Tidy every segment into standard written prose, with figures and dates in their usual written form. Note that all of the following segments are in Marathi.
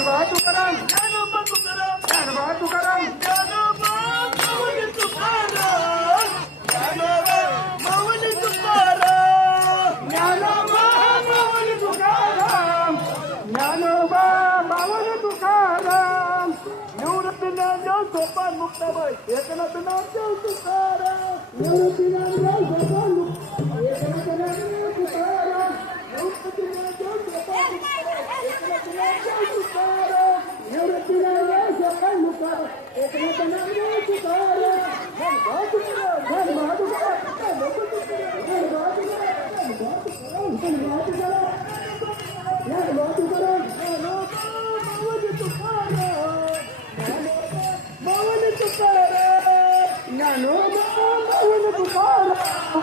ज्ञानोबा तुकाराम ज्ञानोबा तुकाराम ज्ञानोबा तुकाराम ज्ञानोबा माऊली तुकाराम ज्ञानोबा माऊली तुकाराम ज्ञानोबा माऊली तुकाराम ज्ञानोबा माऊली तुकाराम निवृत्ती ज्ञानदेव सोपान मुक्ताबाई एकनाथ ज्ञानदेव तुकाराम निवृत्ती ज्ञानदेव सोपान एकनाथ ज्ञानदेव तुकाराम निवृत्ती ज्ञानदेव सोपान निवृत्ती ज्ञानदेव सोपान मुक्ताबाई एकनाथ ज्ञानदेव तुकाराम धन्यवाद ज्ञानोबा माऊली तुकाराम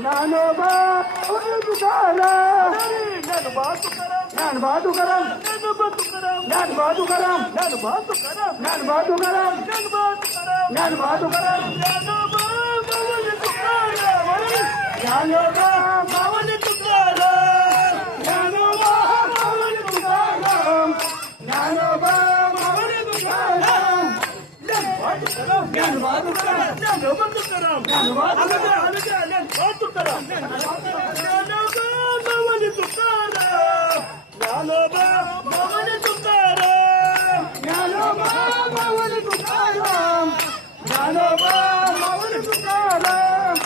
ज्ञानोबा माऊली तुकाराम ज्ञानोबा तुकाराम ज्ञानोबा तुकाराम ज्ञानोबा तुकाराम ज्ञानोबा तुकाराम ज्ञानोबा तुकाराम ज्ञानोबा तुकाराम ज्ञानोबा तुकाराम ज्ञानोबा माऊली तुकाराम ज्ञानोबा माऊली तुकाराम ज्ञानोबा माऊली तुकाराम ज्ञानोबा माऊली तुकाराम ज्ञानोबा तुकाराम ज्ञानोबा तुकाराम ज्ञानोबा तुकाराम ज्ञानोबा माऊली तुकाराम ज्ञानोबा माऊली तुकाराम ज्ञानोबा माऊली तुकाराम ज्ञानोबा माऊली तुकाराम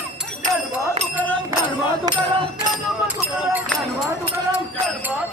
ज्ञानोबा तुकाराम ज्ञानोबा तुकाराम ज्ञानोबा तुकाराम ज्ञानोबा तुकाराम ज्ञानोबा तुकाराम ज्ञानोबा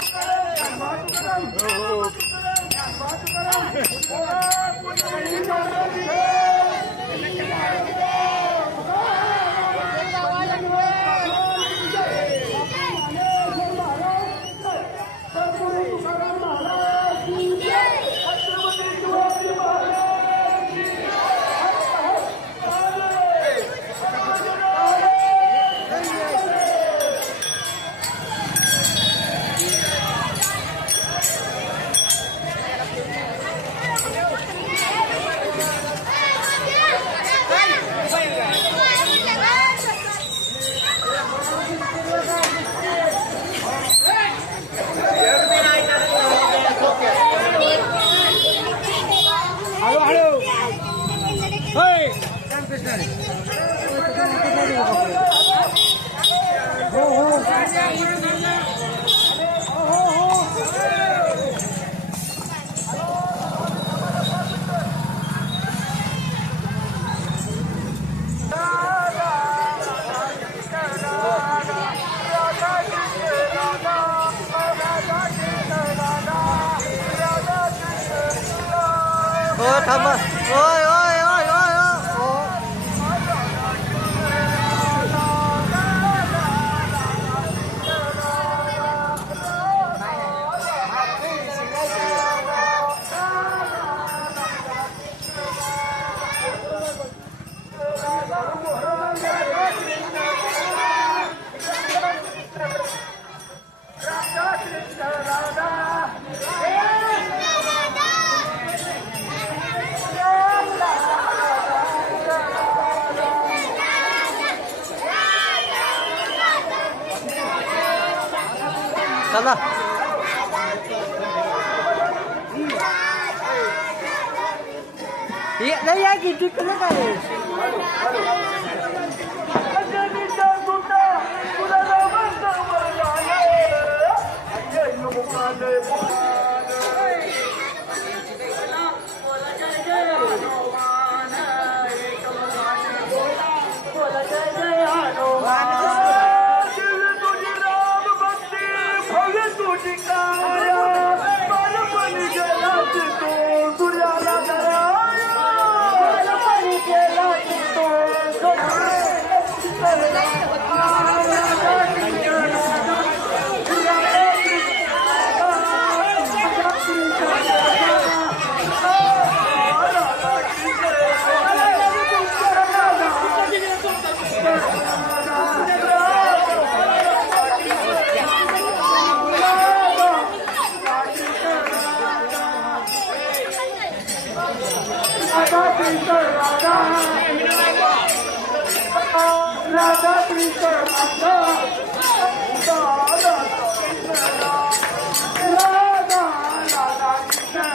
थांबा ओय ओय ओय ओय चला नाही या की तिकडे काय राधा कृष्ण राधा राधा कृष्ण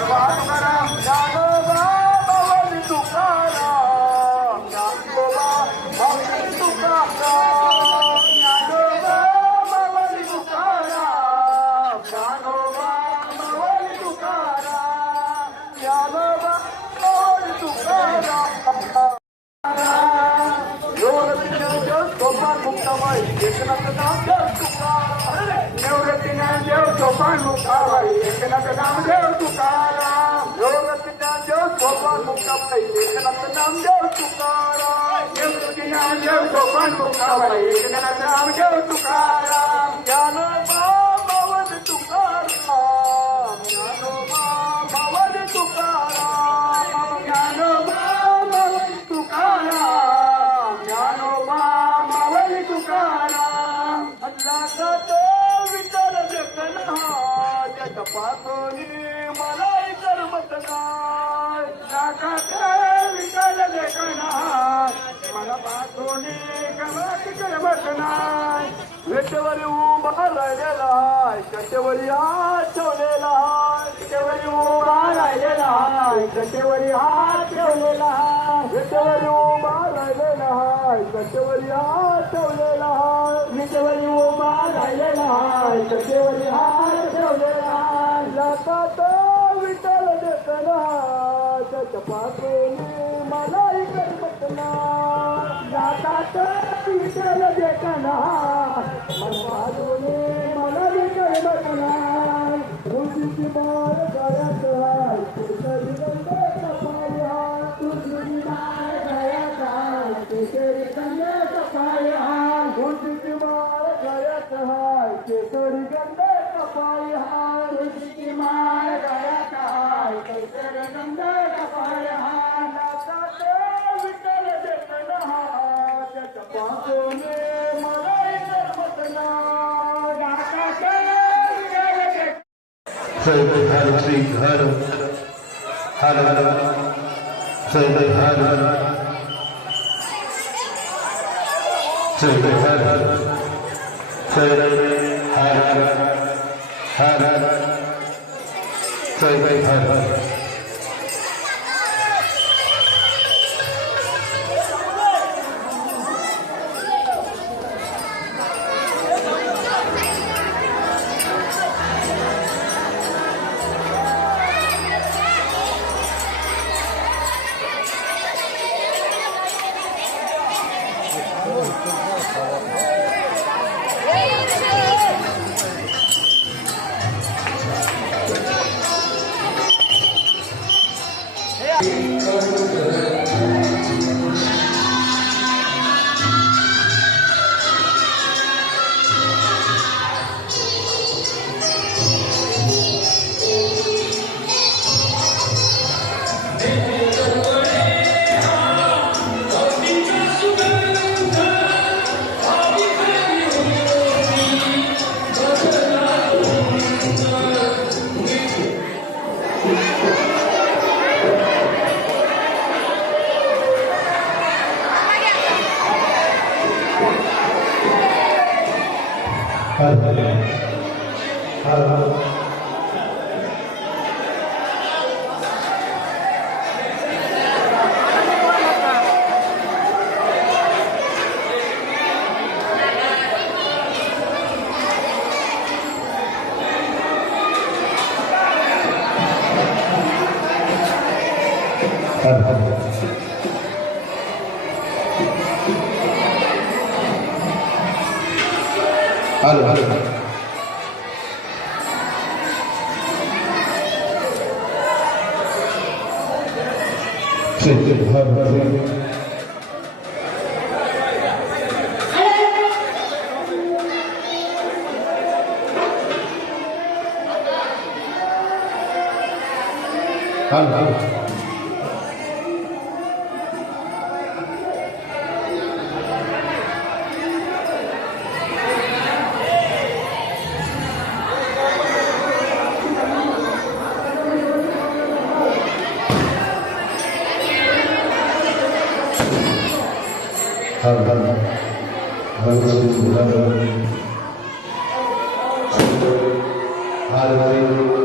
ज्ञानोबा माऊली तुकाराम ज्ञानोबा माऊली तुकाराम ज्ञानोबा माऊली तुकाराम ज्ञानोबा माऊली तुकाराम ज्ञानोबा माऊली तुकाराम सोपान मुक्ताबाई एकनाथ नामदेव तुकाराम निवृत्ती ज्ञानदेव सोपान मुक्ताबाई एकनाथ नामदेव तुकाराम निवृत्ती ज्ञानदेव सोपान मुक्ताबाई एकनाथ नामदेव तुकाराम निवृत्ती ज्ञानदेव सोपान मुक्ताबाई एकनाथ नामदेव तुकाराम ज्ञानोबा माऊली तुकाराम ज्ञानोबा माऊली तुकाराम ज्ञानोबा माऊली तुकाराम ज्ञानोबा माऊली तुकाराम अल्लाचा तो विठ्ठल देखना त्याच्या पातोनी मलाही करमत नाही अल्लाचा तो विठ्ठल देखना मला पातोनी कमाती करमत नाही विठ्ठवरी उभा राहिलेला आहे कटेवरी हात ठेवलेला आहे विठ्ठवरी उभा राहिलेला आहे कटेवरी हात ठेवलेला आहे विठ्ठवरी उभा राहिलेला आहे कटेवरी हात ठेवलेला आहे विठ्ठवरी उभा राहिलेला आहे कटेवरी हात ठेवलेला आहे जातात विठ्ठल देखना त्याच्या पातोनी मलाही करमत नाही जातात विठ्ठल देखना मला पातोनी मलाही करमत नाही तुझी माळ गळ्यात आहे केसरी गंधे कपाळी आहे तुझी माळ गळ्यात आहे केसरी गंधे कपाळी आहे तुझी माळ गळ्यात आहे केसरी गंधे कपाळी आहे तुझी माळ गळ्यात आहे केसरी गंधे कपाळी आहे नाकात विठ्ठल देखना त्याच्या पातोनी मलाही करमत नाही नाकात जय हर श्री हर हर जय हर जय हर जय हर हर जय हर Halo, halo. Halo, halo. Halo, halo.